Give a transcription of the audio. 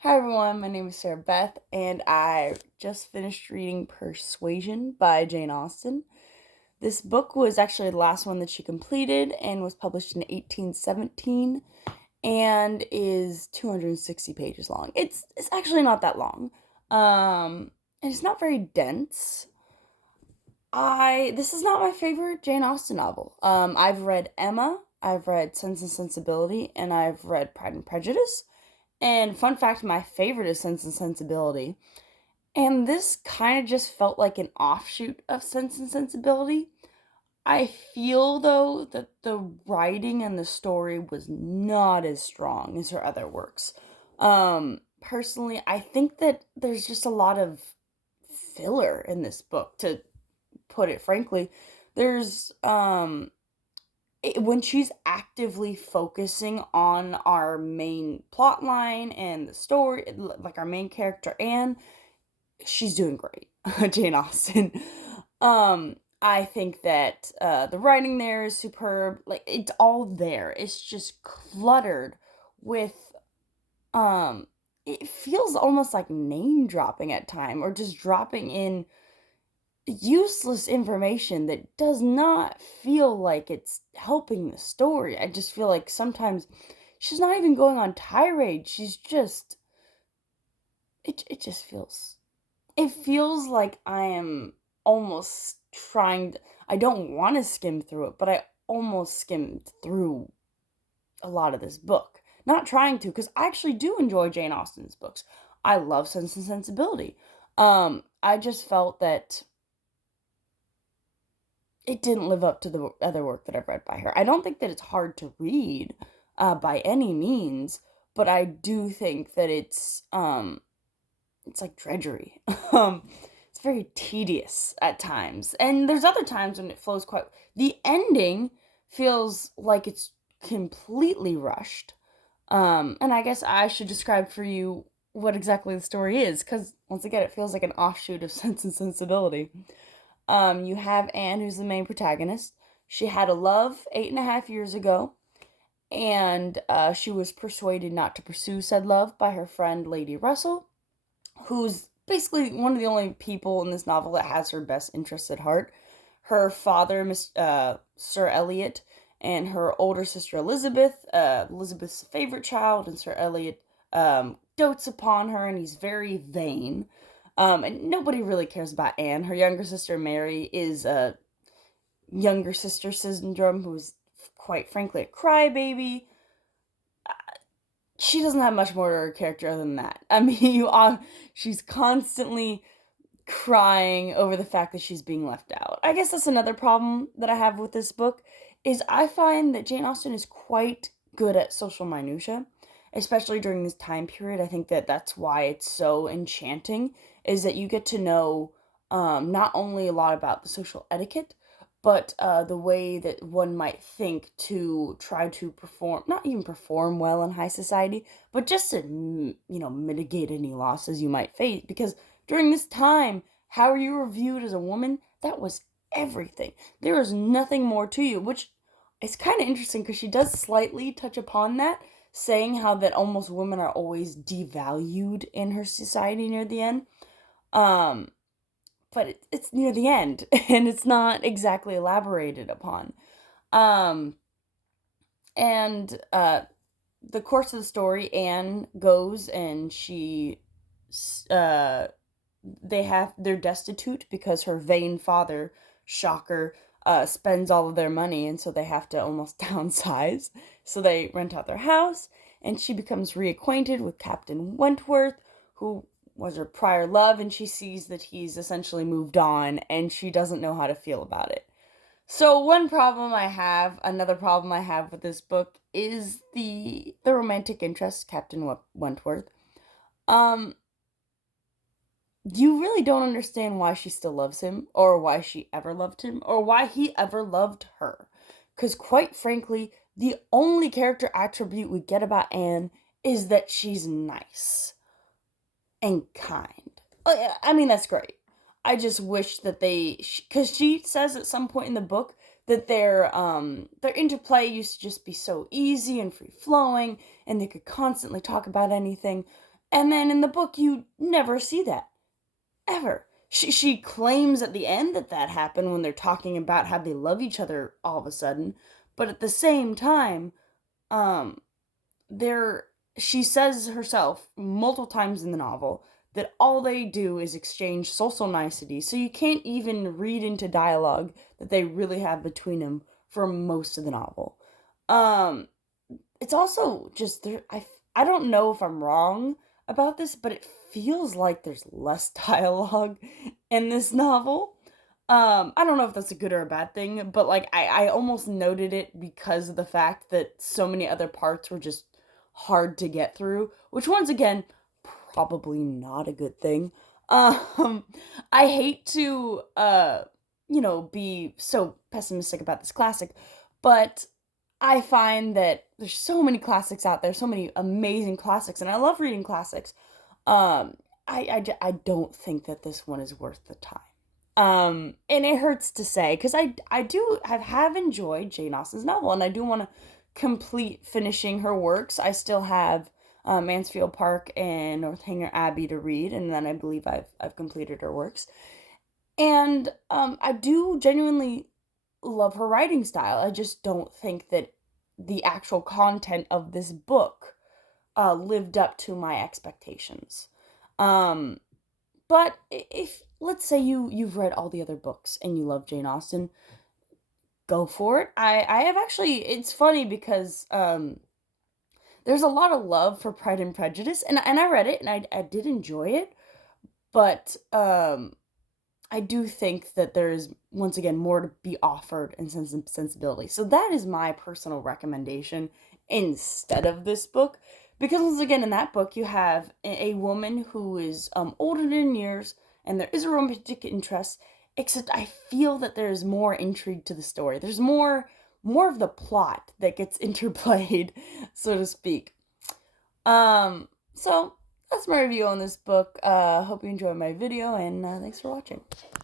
Hi everyone, my name is Sarah Beth, and I just finished reading Persuasion by Jane Austen. This book was actually the last one that she completed and was published in 1817 and is 260 pages long. It's actually not that long. And it's not very dense. I This is not my favorite Jane Austen novel. I've read Emma, I've read Sense and Sensibility, and I've read Pride and Prejudice. And fun fact, my favorite is Sense and Sensibility. And this kind of just felt like an offshoot of Sense and Sensibility. I feel, though, that the writing and the story was not as strong as her other works. Personally, I think that there's just a lot of filler in this book, to put it frankly. When she's actively focusing on our main plot line and the story, like our main character Anne, she's doing great. Jane Austen. I think that the writing there is superb. Like, it's all there. It's just cluttered with um it feels almost like name dropping at time, or just dropping in useless information that does not feel like it's helping the story. I just feel like sometimes she's not even going on tirade. She's just it just feels, it feels like I am almost I don't want to skim through it, but I almost skimmed through a lot of this book. Not trying to, because I actually do enjoy Jane Austen's books. I love Sense and Sensibility. I just felt that it didn't live up to the other work that I've read by her. I don't think that it's hard to read by any means, but I do think that it's like drudgery. It's very tedious at times, and there's other times when it flows quite. The ending feels like it's completely rushed. And I guess I should describe for you what exactly the story is, because once again, it feels like an offshoot of Sense and Sensibility. You have Anne, who's the main protagonist. She had a love 8.5 years ago, and she was persuaded not to pursue said love by her friend Lady Russell, who's basically one of the only people in this novel that has her best interests at heart. Her father, Sir Eliot, and her older sister Elizabeth. Elizabeth's favorite child, and Sir Eliot dotes upon her, and he's very vain. And nobody really cares about Anne. Her younger sister Mary is a younger sister syndrome, who's quite frankly a crybaby. She doesn't have much more to her character other than that. I mean, she's constantly crying over the fact that she's being left out. I guess that's another problem that I have with this book, is I find that Jane Austen is quite good at social minutia, especially during this time period. I think that that's why it's so enchanting, is that you get to know not only a lot about the social etiquette, but the way that one might think to try to perform, not even perform well in high society, but just to, mitigate any losses you might face. Because during this time, how you were viewed as a woman, that was everything. There was nothing more to you, which is kind of interesting, because she does slightly touch upon that, saying how that almost women are always devalued in her society near the end. Um, but it's near the end, and it's not exactly elaborated upon. Um, and the course of the story, Anne goes and uh, they're destitute because her vain father, shocker, spends all of their money, and so they have to almost downsize. So they rent out their house, and she becomes reacquainted with Captain Wentworth, who was her prior love, and she sees that he's essentially moved on, and she doesn't know how to feel about it. So another problem I have with this book is the romantic interest, Captain Wentworth. Um, you really don't understand why she still loves him, or why she ever loved him, or why he ever loved her. Because, quite frankly, the only character attribute we get about Anne is that she's nice and kind. I mean, that's great. I just wish that because she says at some point in the book that their interplay used to just be so easy and free flowing, and they could constantly talk about anything. And then in the book, you never see that. Ever. She claims at the end that that happened when they're talking about how they love each other all of a sudden, but at the same time, um, there she says herself multiple times in the novel that all they do is exchange social niceties, so you can't even read into dialogue that they really have between them for most of the novel. Um, it's also just there I don't know if I'm wrong about this, but it feels like there's less dialogue in this novel. I don't know if that's a good or a bad thing, but, like, I almost noted it because of the fact that so many other parts were just hard to get through, which once again, probably not a good thing. Um, I hate to, be so pessimistic about this classic, but I find that there's so many classics out there, so many amazing classics, and I love reading classics. Um, I don't think that this one is worth the time. And it hurts to say because I have enjoyed Jane Austen's novel, and I do want to complete finishing her works. I still have Mansfield Park and Northanger Abbey to read, and then I believe I've completed her works. And I do genuinely love her writing style. I just don't think that the actual content of this book lived up to my expectations. Um, but if let's say you've read all the other books and you love Jane Austen, go for it. I have actually it's funny because there's a lot of love for Pride and Prejudice, and I read it and I did enjoy it, but I do think that there's once again more to be offered in Sense and Sensibility. So that is my personal recommendation instead of this book. Because once again, in that book, you have a woman who is older in years, and there is a romantic interest. Except I feel that there's more intrigue to the story. There's more of the plot that gets interplayed, so to speak. So that's my review on this book. Hope you enjoyed my video, and thanks for watching.